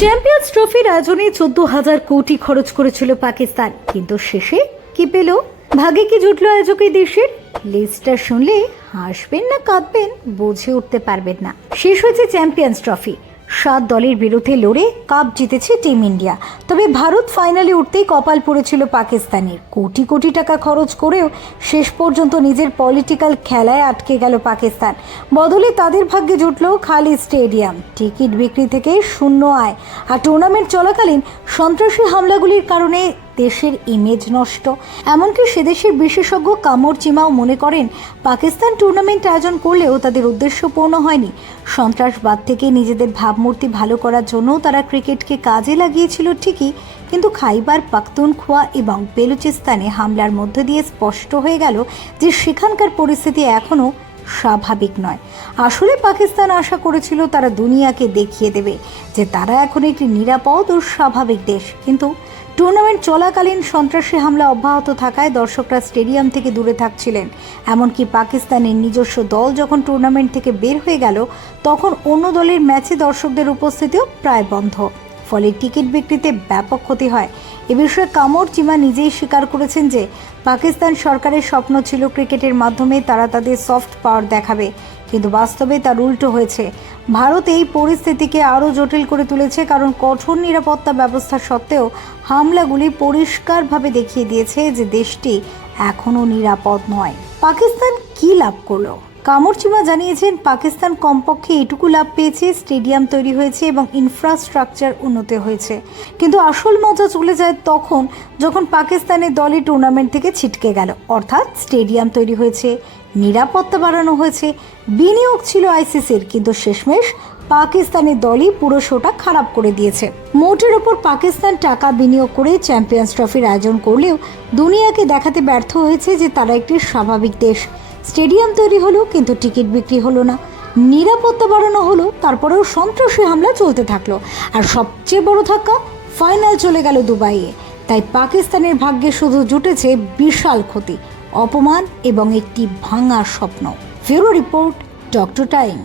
Champions ট্রফির আয়োজনে 14,000 কোটি খরচ করেছিল পাকিস্তান, কিন্তু শেষে কি পেল? ভাগে কি জুটলো আয়োজকের দেশের? লিস্টটা শুনলে হাসবেন না কাঁদবেন বুঝে উঠতে পারবেন না। শেষ হয়েছে চ্যাম্পিয়ন্স ট্রফি। 7 দলের বিরুদ্ধে লড়ে কাপ জিতেছে টিম ইন্ডিয়া। তবে ভারত ফাইনালে উঠতেই কপাল পড়েছিল পাকিস্তানের। কোটি কোটি টাকা খরচ করেও শেষ পর্যন্ত নিজের পলিটিক্যাল খেলায় আটকে গেল পাকিস্তান। বদলে তাদের ভাগ্যে জুটল খালি স্টেডিয়াম, টিকিট বিক্রি থেকে শূন্য আয়, আর টুর্নামেন্ট চলাকালীন সন্ত্রাসী হামলাগুলির কারণে দেশের ইমেজ নষ্ট। এমনকি সেদেশের বিশেষজ্ঞ কামর চিমাও মনে করেন, পাকিস্তান টুর্নামেন্ট আয়োজন করলেও তাদের উদ্দেশ্য পূর্ণ হয়নি। সন্ত্রাসবাদ থেকে নিজেদের ভাবমূর্তি ভালো করার জন্য তারা ক্রিকেটকে কাজে লাগিয়েছিল ঠিকই, কিন্তু খাইবার পাখতুনখোয়া এবং বেলুচিস্তানে হামলার মধ্য দিয়ে স্পষ্ট হয়ে গেল যে সেখানকার পরিস্থিতি এখনও স্বাভাবিক নয়। আসলে পাকিস্তান আশা করেছিল তারা দুনিয়াকে দেখিয়ে দেবে যে তারা এখন একটি নিরাপদ ও স্বাভাবিক দেশ, কিন্তু টুর্নামেন্ট চলাকালীন সন্ত্রাসী হামলা অব্যাহত থাকায় দর্শকরা স্টেডিয়াম থেকে দূরে থাকছিলেন। এমনকি পাকিস্তানের নিজস্ব দল যখন টুর্নামেন্ট থেকে বের হয়ে গেল, তখন অন্য দলের ম্যাচে দর্শকদের উপস্থিতিও প্রায় বন্ধ, ফলে টিকিট বিক্রিতে ব্যাপক ক্ষতি হয়। এ বিষয়ে কামর চিমা নিজেই স্বীকার করেছেন যে পাকিস্তান সরকারের স্বপ্ন ছিল ক্রিকেটের মাধ্যমে তারা তাদের সফট পাওয়ার দেখাবে, কিন্তু বাস্তবে তার উল্টো হয়েছে। ভারত এই পরিস্থিতিকে আরও জটিল করে তুলেছে, কারণ কঠোর নিরাপত্তা ব্যবস্থা সত্ত্বেও হামলাগুলি পরিষ্কারভাবে দেখিয়ে দিয়েছে যে দেশটি এখনও নিরাপদ নয়। পাকিস্তান কী লাভ করলো? কামর চিমা জানিয়েছেন, পাকিস্তান কমপক্ষে এটুকু লাভ পেয়েছে, স্টেডিয়াম তৈরি হয়েছে এবং ইনফ্রাস্ট্রাকচার উন্নতি হয়েছে। কিন্তু আসল মজা চলে যায় তখন যখন পাকিস্তানের দলই টুর্নামেন্ট থেকে ছিটকে গেল। অর্থাৎ স্টেডিয়াম তৈরি হয়েছে, নিরাপত্তা বাড়ানো হয়েছে, বিনিয়োগ ছিল আইসিসির, কিন্তু শেষমেশ পাকিস্তানের দলই পুরো শোটা খারাপ করে দিয়েছে। মোটের ওপর পাকিস্তান টাকা বিনিয়োগ করে চ্যাম্পিয়ন্স ট্রফির আয়োজন করলেও দুনিয়াকে দেখাতে ব্যর্থ হয়েছে যে তারা একটি স্বাভাবিক দেশ। স্টেডিয়াম তৈরি হলো, কিন্তু টিকিট বিক্রি হলো না। নিরাপত্তা বাড়ানো হলো, তারপরেও সন্ত্রাসী হামলা চলতে থাকলো। আর সবচেয়ে বড় ধাক্কা, ফাইনাল চলে গেল দুবাইয়ে। তাই পাকিস্তানের ভাগ্যে শুধু জুটেছে বিশাল ক্ষতি, অপমান এবং একটি ভাঙা স্বপ্ন। Bureau report, doctor time.